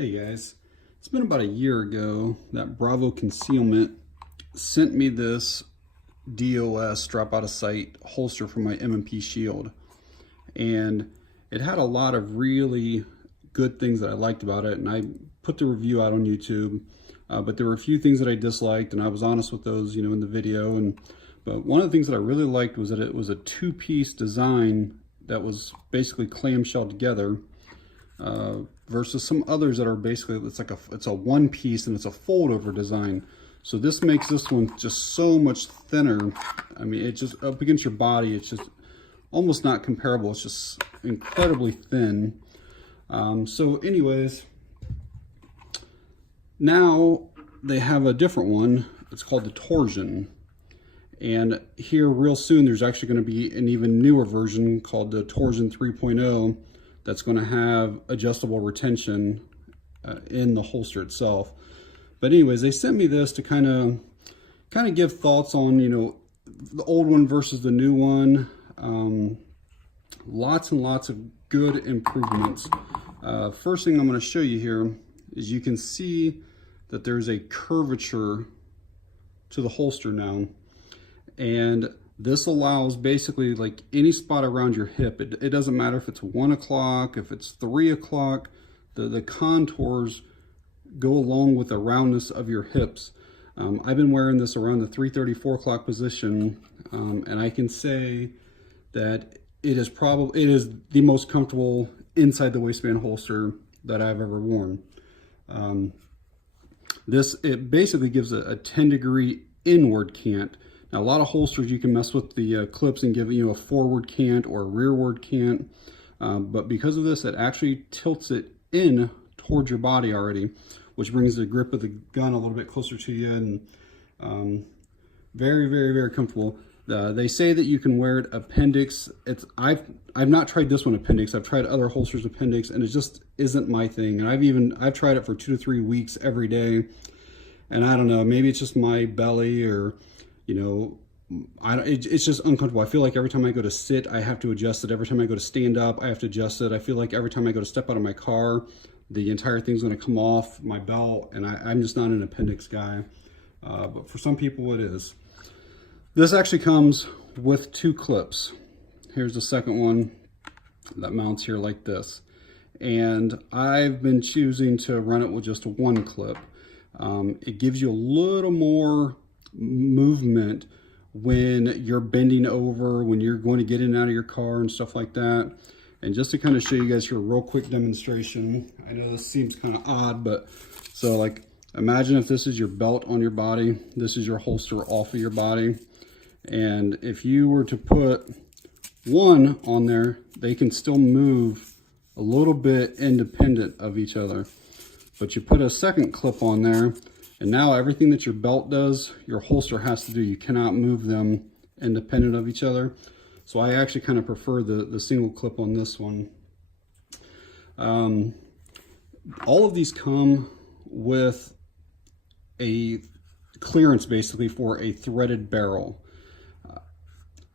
Hey guys, it's been about a year ago that Bravo Concealment sent me this DOS, drop out of sight holster for my M&P Shield, and it had a lot of really good things that I liked about it, and I put the review out on YouTube, but there were a few things that I disliked, and I was honest with those, in the video. But one of the things that I really liked was that it was a two-piece design that was basically clamshelled together. Versus some others that are basically, it's a one piece and it's a fold over design. So this makes this one just so much thinner. I mean, it's just up against your body, it's just almost not comparable. It's just incredibly thin. So anyways, now they have a different one. It's called the Torsion. And here real soon, there's actually going to be an even newer version called the Torsion 3.0. that's going to have adjustable retention in the holster itself. But anyways, they sent me this to kind of give thoughts on, the old one versus the new one. Lots and lots of good improvements. First thing I'm going to show you here is you can see that there's a curvature to the holster now. And this allows basically like any spot around your hip. It doesn't matter if it's 1 o'clock, if it's 3 o'clock, the contours go along with the roundness of your hips. I've been wearing this around the 3:30, 4 o'clock position, and I can say that it is the most comfortable inside the waistband holster that I've ever worn. It basically gives a 10-degree inward cant. Now, a lot of holsters, you can mess with the clips and give a forward cant or a rearward cant. But because of this, it actually tilts it in towards your body already, which brings the grip of the gun a little bit closer to you, and very, very, very comfortable. They say that you can wear it appendix. I've not tried this one appendix. I've tried other holsters appendix, and it just isn't my thing. And I've tried it for 2 to 3 weeks every day, and I don't know, maybe it's just my belly or it's just uncomfortable. I feel like every time I go to sit, I have to adjust it. Every time I go to stand up, I have to adjust it. I feel like every time I go to step out of my car, the entire thing's going to come off my belt, and I'm just not an appendix guy. But for some people, it is. This actually comes with 2 clips. Here's the second one that mounts here like this. And I've been choosing to run it with just 1 clip. It gives you a little more movement when you're bending over, when you're going to get in and out of your car and stuff like that. And just to kind of show you guys here a real quick demonstration, I know this seems kind of odd, but so like imagine if this is your belt on your body, this is your holster off of your body, and if you were to put one on there, they can still move a little bit independent of each other. But you put a second clip on there, and now everything that your belt does, your holster has to do. You cannot move them independent of each other. So I actually kind of prefer the single clip on this one. All of these come with a clearance basically for a threaded barrel.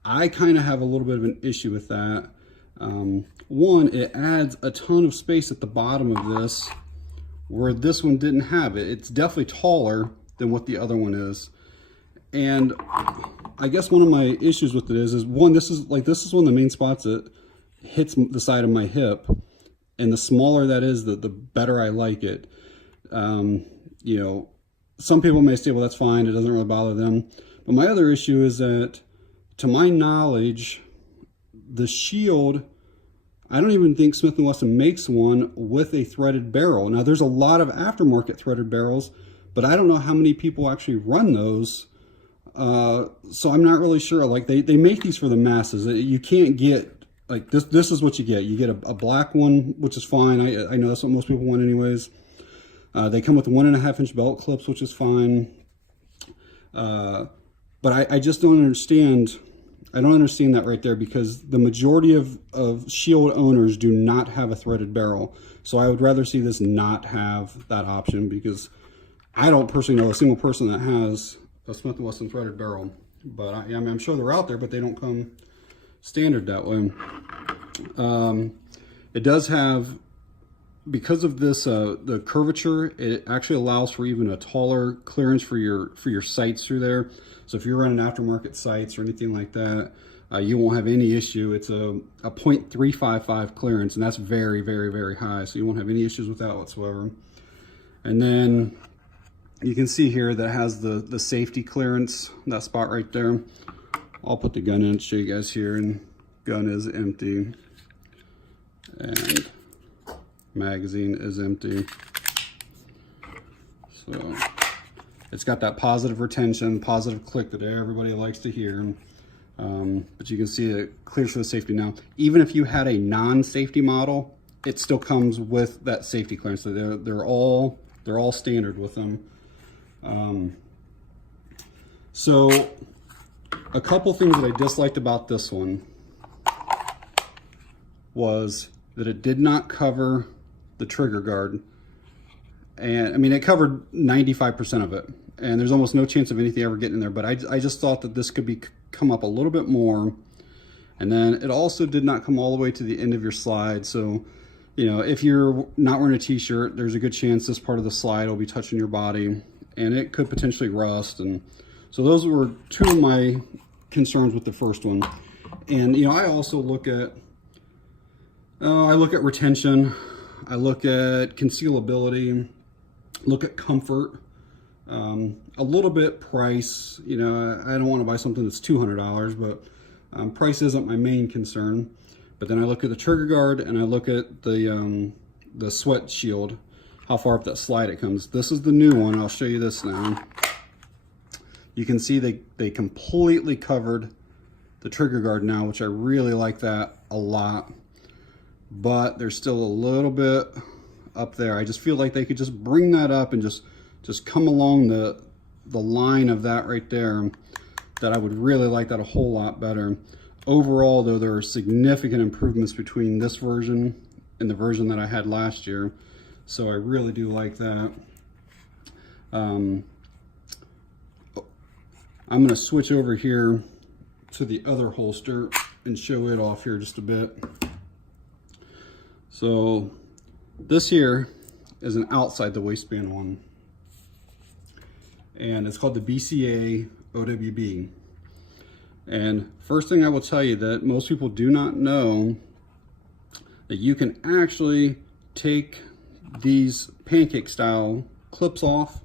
I kind of have a little bit of an issue with that. One, it adds a ton of space at the bottom of this, where this one didn't have it. It's definitely taller than what the other one is. And I guess one of my issues with it is one, this is one of the main spots that hits the side of my hip. And the smaller that is, the better I like it. Some people may say, well, that's fine, it doesn't really bother them. But my other issue is that, to my knowledge, the Shield, I don't even think Smith & Wesson makes one with a threaded barrel. Now, there's a lot of aftermarket threaded barrels, but I don't know how many people actually run those. So I'm not really sure. Like, they make these for the masses. You can't get, like, this is what you get. You get a black one, which is fine. I know that's what most people want anyways. They come with 1.5-inch belt clips, which is fine. But I just don't understand. I don't understand that right there, because the majority of Shield owners do not have a threaded barrel. So I would rather see this not have that option, because I don't personally know a single person that has a Smith & Wesson threaded barrel. But I'm sure they're out there, but they don't come standard that way. It does have because of this, the curvature, it actually allows for even a taller clearance for your sights through there. So if you're running aftermarket sights or anything like that, you won't have any issue. It's a 0.355 clearance, and that's very, very, very high. So you won't have any issues with that whatsoever. And then you can see here that has the safety clearance, that spot right there. I'll put the gun in to show you guys here, and gun is empty. And magazine is empty. So it's got that positive retention, positive click that everybody likes to hear. But you can see it clears for the safety now. Even if you had a non-safety model, it still comes with that safety clearance. So they're all standard with them. So a couple things that I disliked about this one was that it did not cover the trigger guard. And I mean, it covered 95% of it, and there's almost no chance of anything ever getting in there, but I just thought that this could come up a little bit more. And then it also did not come all the way to the end of your slide. So, you know, if you're not wearing a t-shirt, there's a good chance this part of the slide will be touching your body, and it could potentially rust. And so those were two of my concerns with the first one. And, you know, I also look at retention, I look at concealability, look at comfort, a little bit price. You know, I don't want to buy something that's $200, but price isn't my main concern. But then I look at the trigger guard, and I look at the sweat shield, how far up that slide it comes. This is the new one. I'll show you this now. You can see they completely covered the trigger guard now, which I really like that a lot. But there's still a little bit up there. I just feel like they could just bring that up and just come along the line of that right there. That I would really like that a whole lot better. Overall, though, there are significant improvements between this version and the version that I had last year. So I really do like that. I'm going to switch over here to the other holster and show it off here just a bit. So this here is an outside the waistband one, and it's called the BCA OWB. And first thing I will tell you that most people do not know that you can actually take these pancake style clips off,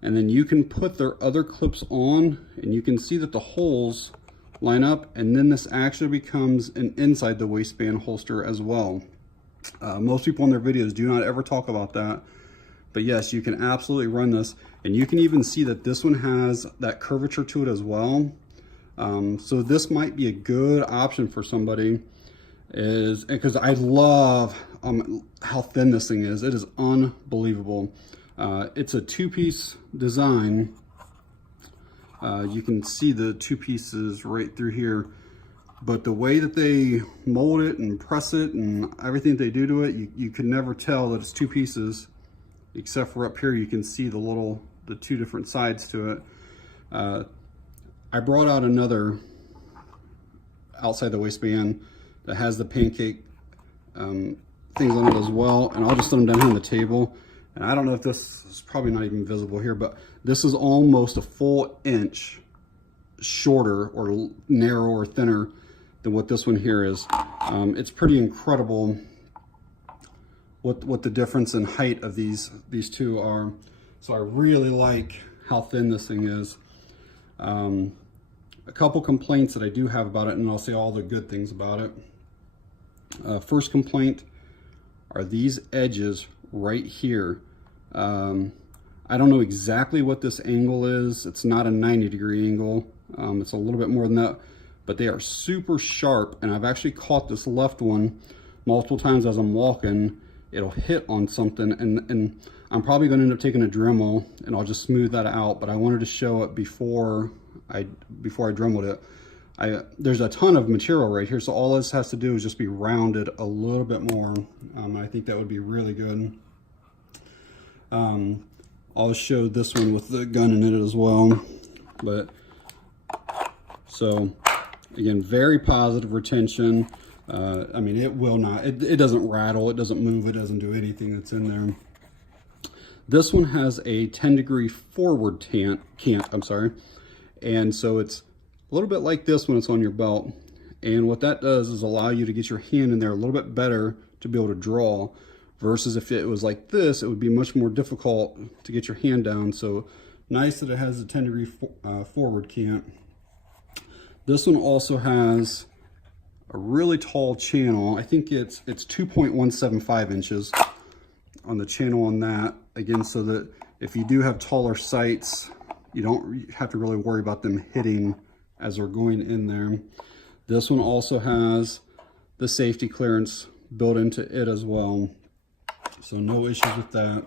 and then you can put their other clips on, and you can see that the holes line up, and then this actually becomes an inside the waistband holster as well. Most people in their videos do not ever talk about that, but yes, you can absolutely run this, and you can even see that this one has that curvature to it as well. So this might be a good option for somebody, is because I love how thin this thing is. It is unbelievable. It's a two-piece design. You can see the two pieces right through here, but the way that they mold it and press it and everything they do to it, you can never tell that it's two pieces, except for up here you can see the two different sides to it. I brought out another outside the waistband that has the pancake things on it as well, and I'll just set them down here on the table. And I don't know if this is probably not even visible here, but this is almost a full inch shorter or narrower or thinner than what this one here is. It's pretty incredible what the difference in height of these two are. So I really like how thin this thing is. A couple complaints that I do have about it, and I'll say all the good things about it. First complaint are these edges right here. I don't know exactly what this angle is. It's not a 90-degree angle. It's a little bit more than that, but they are super sharp, and I've actually caught this left one multiple times as I'm walking. It'll hit on something, and I'm probably going to end up taking a Dremel, and I'll just smooth that out, but I wanted to show it before I Dremeled it. There's a ton of material right here, so all this has to do is just be rounded a little bit more. I think that would be really good. I'll show this one with the gun in it as well. But so again, very positive retention. I mean, it will not, it doesn't rattle, it doesn't move, it doesn't do anything that's in there. This one has a 10-degree forward cant, I'm sorry. And so it's a little bit like this when it's on your belt. And what that does is allow you to get your hand in there a little bit better to be able to draw, versus if it was like this, it would be much more difficult to get your hand down. So nice that it has a 10-degree forward cant. This one also has a really tall channel. I think it's 2.175 inches on the channel on that. Again, so that if you do have taller sights, you don't have to really worry about them hitting as they're going in there. This one also has the safety clearance built into it as well. So no issues with that.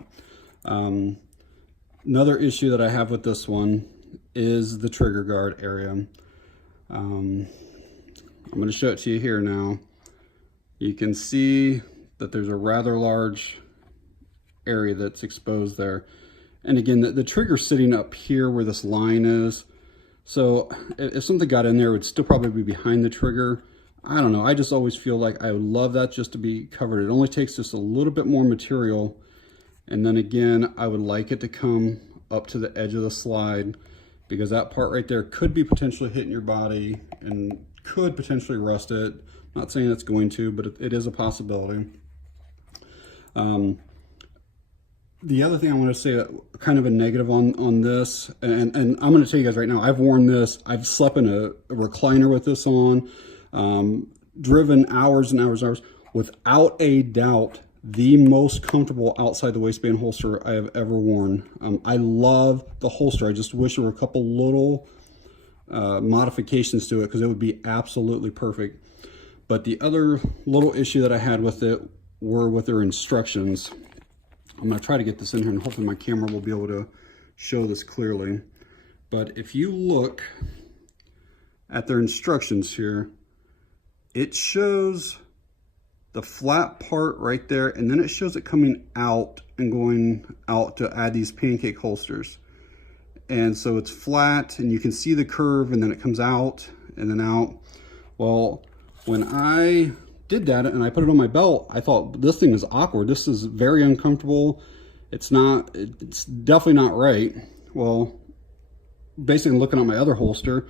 Another issue that I have with this one is the trigger guard area. I'm going to show it to you here now. You can see that there's a rather large area that's exposed there. And again, the trigger's sitting up here where this line is. So if something got in there, it would still probably be behind the trigger. I don't know. I just always feel like I would love that just to be covered. It only takes just a little bit more material. And then again, I would like it to come up to the edge of the slide, because that part right there could be potentially hitting your body and could potentially rust it. I'm not saying it's going to, but it is a possibility. The other thing I want to say, kind of a negative on this, and I'm going to tell you guys right now, I've worn this, I've slept in a recliner with this on, driven hours and hours and hours, without a doubt, the most comfortable outside the waistband holster I have ever worn. I love the holster. I just wish there were a couple little modifications to it, because it would be absolutely perfect. But the other little issue that I had with it were with their instructions. I'm going to try to get this in here, and hopefully my camera will be able to show this clearly. But if you look at their instructions here, it shows the flat part right there, and then it shows it coming out and going out to add these pancake holsters. And so it's flat, and you can see the curve, and then it comes out and then out. Well, when I did that and I put it on my belt, I thought, this thing is awkward. This is very uncomfortable. It's definitely not right. Well, basically looking at my other holster,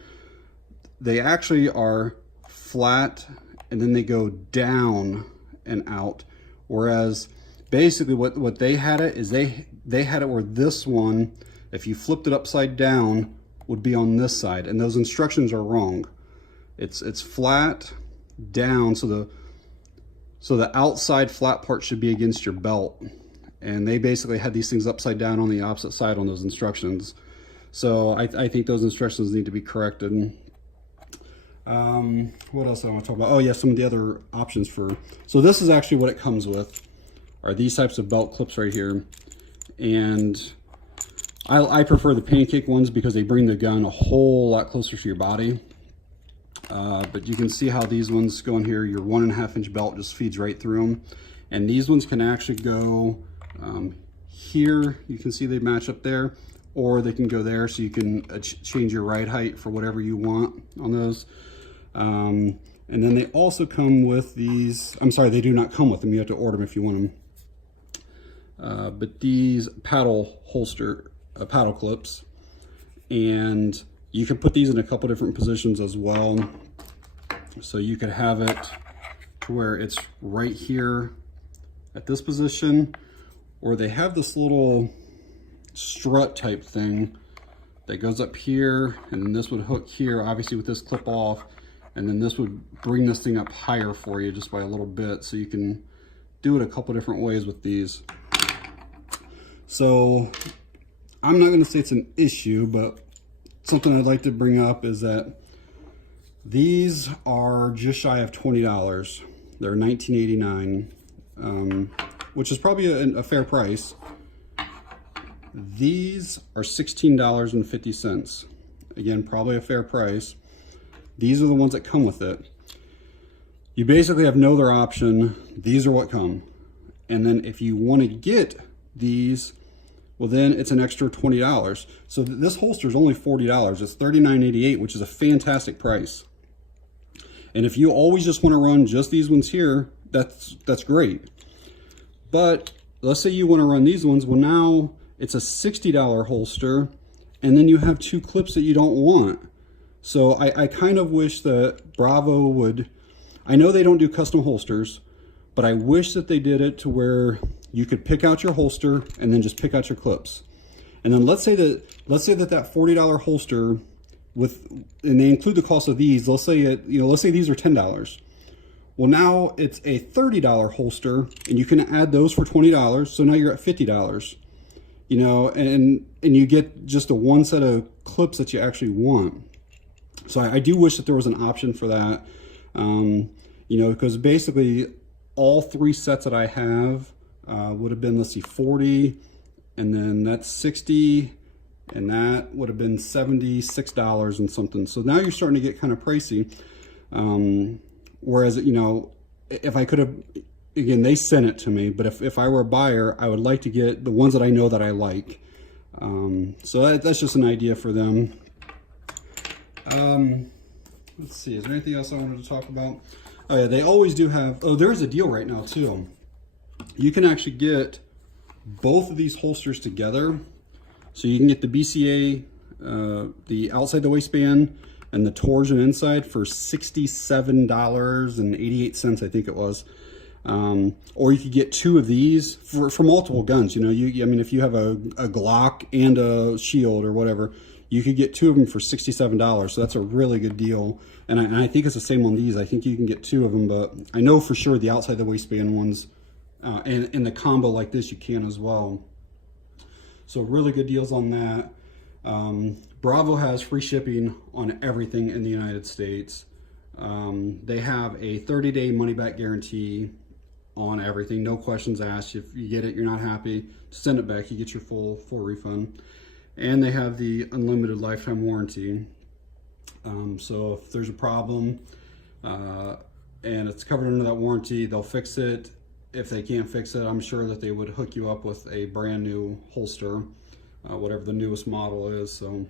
they actually are flat and then they go down and out. Whereas basically what they had it is they had it where this one, if you flipped it upside down, would be on this side, and those instructions are wrong. It's flat down, so the outside flat part should be against your belt, and they basically had these things upside down on the opposite side on those instructions. So I think those instructions need to be corrected. What else I want to talk about? Oh yeah, some of the other options so this is actually what it comes with, are these types of belt clips right here. And I prefer the pancake ones because they bring the gun a whole lot closer to your body. But you can see how these ones go in here. Your 1.5 inch belt just feeds right through them. And these ones can actually go here. You can see they match up there, or they can go there, so you can change your ride height for whatever you want on those. And then they also come with these, I'm sorry, they do not come with them. You have to order them if you want them. But these paddle clips, and you can put these in a couple different positions as well. So you could have it to where it's right here at this position, or they have this little strut type thing that goes up here, and then this would hook here, obviously with this clip off, and then this would bring this thing up higher for you just by a little bit. So you can do it a couple different ways with these. So I'm not going to say it's an issue, but something I'd like to bring up is that these are just shy of $20. They're $19.89, which is probably a fair price. These are $16.50. Again, probably a fair price. These are the ones that come with it. You basically have no other option. These are what come. And then if you want to get these, well, then it's an extra $20. So this holster is only $40. It's $39.88, which is a fantastic price. And if you always just want to run just these ones here, that's great. But let's say you want to run these ones. Well, now it's a $60 holster, and then you have 2 clips that you don't want. So I kind of wish that Bravo would, I know they don't do custom holsters, but I wish that they did it to where you could pick out your holster and then just pick out your clips. And then let's say that that $40 holster and they include the cost of these, let's say these are $10. Well, now it's a $30 holster, and you can add those for $20. So now you're at $50, you know, and you get just a one set of clips that you actually want. So I do wish that there was an option for that, you know, because basically all 3 sets that I have would have been, let's see, 40, and then that's 60, and that would have been $76 and something. So now you're starting to get kind of pricey. Whereas, you know, if I could have, again, they sent it to me, but if I were a buyer, I would like to get the ones that I know that I like. So that's just an idea for them. Let's see, is there anything else I wanted to talk about? Oh yeah, they always do have, oh, there's a deal right now too. You can actually get both of these holsters together. So you can get the BCA, the outside the waistband, and the Torsion inside for $67.88, I think it was. Or you could get 2 of these for multiple guns. You know, I mean, if you have a Glock and a Shield or whatever, you could get 2 of them for $67. So that's a really good deal. And I think it's the same on these. I think you can get 2 of them, but I know for sure the outside the waistband ones, and in the combo like this, you can as well. So really good deals on that. Bravo has free shipping on everything in the United States. They have a 30-day money-back guarantee on everything. No questions asked. If you get it, you're not happy, send it back. You get your full refund. And they have the unlimited lifetime warranty. So if there's a problem and it's covered under that warranty, they'll fix it. If they can't fix it, I'm sure that they would hook you up with a brand new holster, whatever the newest model is. So,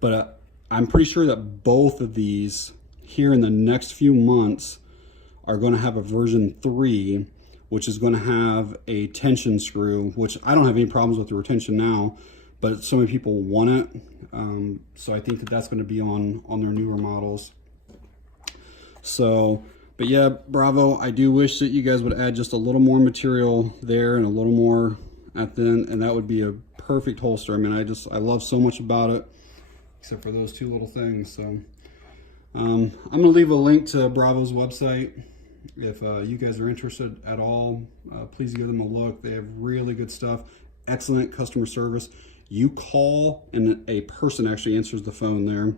but I'm pretty sure that both of these here in the next few months are going to have a version 3, which is going to have a tension screw, which I don't have any problems with the retention now, but so many people want it. So I think that that's going to be on their newer models. So, but yeah, Bravo, I do wish that you guys would add just a little more material there and a little more at the end, and that would be a perfect holster. I mean, I love so much about it, except for those 2 little things. So I'm going to leave a link to Bravo's website. If you guys are interested at all, please give them a look. They have really good stuff, excellent customer service. You call and a person actually answers the phone there,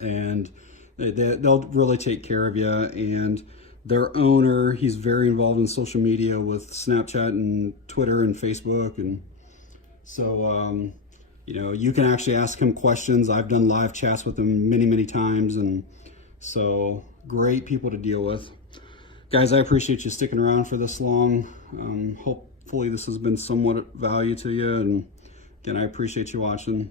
and they'll really take care of you. And their owner, he's very involved in social media with Snapchat and Twitter and Facebook. And so, you know, you can actually ask him questions. I've done live chats with him many times. And so great people to deal with. Guys, I appreciate you sticking around for this long. Hopefully this has been somewhat of value to you. And again, I appreciate you watching.